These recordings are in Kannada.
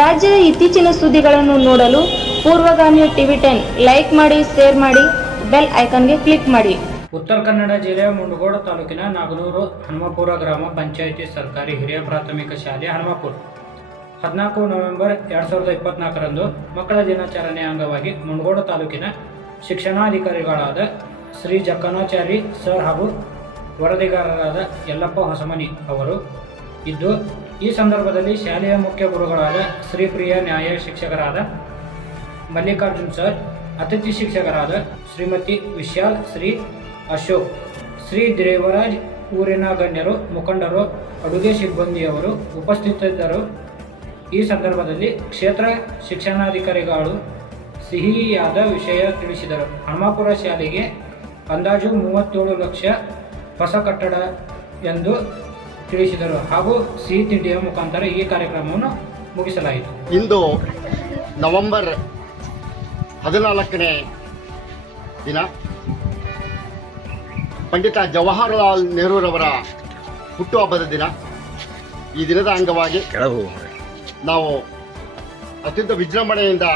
ರಾಜ್ಯದ ಇತ್ತೀಚಿನ ಸುದ್ದಿಗಳನ್ನು ನೋಡಲು ಪೂರ್ವಗಾಮಿ ಟಿವಿ ಟೆನ್ ಲೈಕ್ ಮಾಡಿ, ಶೇರ್ ಮಾಡಿ, ಬೆಲ್ ಐಕಾನ್ಗೆ ಕ್ಲಿಕ್ ಮಾಡಿ. ಉತ್ತರ ಕನ್ನಡ ಜಿಲ್ಲೆಯ ಮುಂಡಗೋಡ ತಾಲೂಕಿನ ನಾಗನೂರು ಹನುಮಪುರ ಗ್ರಾಮ ಪಂಚಾಯಿತಿ ಸರ್ಕಾರಿ ಹಿರಿಯ ಪ್ರಾಥಮಿಕ ಶಾಲೆ ಹನುಮಪುರ. ಹದಿನಾಲ್ಕು ನವೆಂಬರ್ ಎರಡು ಸಾವಿರದ ಇಪ್ಪತ್ನಾಲ್ಕರಂದು ಮಕ್ಕಳ ದಿನಾಚರಣೆ ಅಂಗವಾಗಿ ಮುಂಡಗೋಡ ತಾಲೂಕಿನ ಶಿಕ್ಷಣಾಧಿಕಾರಿಗಳಾದ ಶ್ರೀ ಜಕ್ಕನಾಚಾರಿ ಸರ್ ಹಾಗೂ ವರದಿಗಾರರಾದ ಯಲ್ಲಪ್ಪ ಹೊಸಮನಿ ಅವರು ಇದ್ದು ಈ ಸಂದರ್ಭದಲ್ಲಿ ಶಾಲೆಯ ಮುಖ್ಯ ಗುರುಗಳಾದ ಶ್ರೀಪ್ರಿಯ ನ್ಯಾಯ ಶಿಕ್ಷಕರಾದ ಮಲ್ಲಿಕಾರ್ಜುನ್ ಸರ್, ಅತಿಥಿ ಶಿಕ್ಷಕರಾದ ಶ್ರೀಮತಿ ವಿಶಾಲ್ ಶ್ರೀ ಅಶೋಕ್, ಶ್ರೀ ದೇವರಾಜ್ ಊರಿನ ಗಣ್ಯರು, ಮುಖಂಡರು, ಅಡುಗೆ ಸಿಬ್ಬಂದಿಯವರು ಉಪಸ್ಥಿತರಿದ್ದರು. ಈ ಸಂದರ್ಭದಲ್ಲಿ ಕ್ಷೇತ್ರ ಶಿಕ್ಷಣಾಧಿಕಾರಿಗಳು ಸಿಹಿಯಾದ ವಿಷಯ ತಿಳಿಸಿದರು. ಹನುಮಾಪುರ ಶಾಲೆಗೆ ಅಂದಾಜು ಮೂವತ್ತೇಳು ಲಕ್ಷ ಹೊಸ ಕಟ್ಟಡ ಎಂದು ತಿಳಿಸಿದರು ಹಾಗೂ ಸಿಹಿ ತಿಂಡಿಯ ಮುಖಾಂತರ ಈ ಕಾರ್ಯಕ್ರಮವನ್ನು ಮುಗಿಸಲಾಯಿತು. ಇಂದು ನವೆಂಬರ್ ಹದಿನಾಲ್ಕನೇ ದಿನ ಪಂಡಿತ ಜವಾಹರಲಾಲ್ ನೆಹರೂರವರ ಹುಟ್ಟುಹಬ್ಬದ ದಿನ. ಈ ದಿನದ ಅಂಗವಾಗಿ ನಾವು ಅತ್ಯಂತ ವಿಜೃಂಭಣೆಯಿಂದ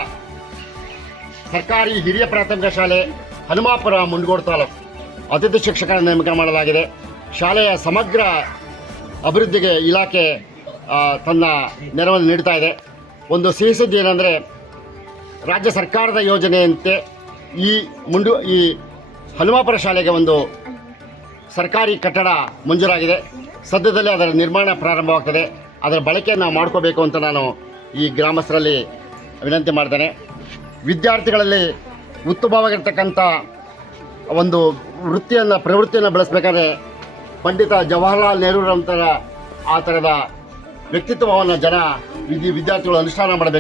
ಸರ್ಕಾರಿ ಹಿರಿಯ ಪ್ರಾಥಮಿಕ ಶಾಲೆ ಹನುಮಾಪುರ ಮುಂಡಗೋಡು ತಾಲೂಕು. ಅತಿಥಿ ಶಿಕ್ಷಕರ ನೇಮಕ ಮಾಡಲಾಗಿದೆ. ಶಾಲೆಯ ಸಮಗ್ರ ಅಭಿವೃದ್ಧಿಗೆ ಇಲಾಖೆ ತನ್ನ ನೆರವನ್ನು ನೀಡ್ತಾ ಇದೆ. ಒಂದು ಸಿಹಿ ಸುದ್ದಿ ಏನಂದರೆ, ರಾಜ್ಯ ಸರ್ಕಾರದ ಯೋಜನೆಯಂತೆ ಈ ಮುಂಡು, ಈ ಹನುಮಾಪುರ ಶಾಲೆಗೆ ಒಂದು ಸರ್ಕಾರಿ ಕಟ್ಟಡ ಮಂಜೂರಾಗಿದೆ. ಸದ್ಯದಲ್ಲೇ ಅದರ ನಿರ್ಮಾಣ ಪ್ರಾರಂಭವಾಗ್ತದೆ. ಅದರ ಬಳಕೆಯನ್ನು ಮಾಡ್ಕೋಬೇಕು ಅಂತ ನಾನು ಈ ಗ್ರಾಮಸ್ಥರಲ್ಲಿ ವಿನಂತಿ ಮಾಡ್ತೇನೆ. ವಿದ್ಯಾರ್ಥಿಗಳಲ್ಲಿ ಉತ್ತಮವಾಗಿರ್ತಕ್ಕಂಥ ಒಂದು ವೃತ್ತಿಯನ್ನು, ಪ್ರವೃತ್ತಿಯನ್ನು ಬೆಳೆಸಬೇಕಾದ್ರೆ ಪಂಡಿತ ಜವಾಹರ್ಲಾಲ್ ನೆಹರೂರಂತರ ಆ ಥರದ ವ್ಯಕ್ತಿತ್ವವನ್ನು ಜನ ವಿದ್ಯಾರ್ಥಿಗಳು ಅನುಷ್ಠಾನ ಮಾಡಬೇಕು.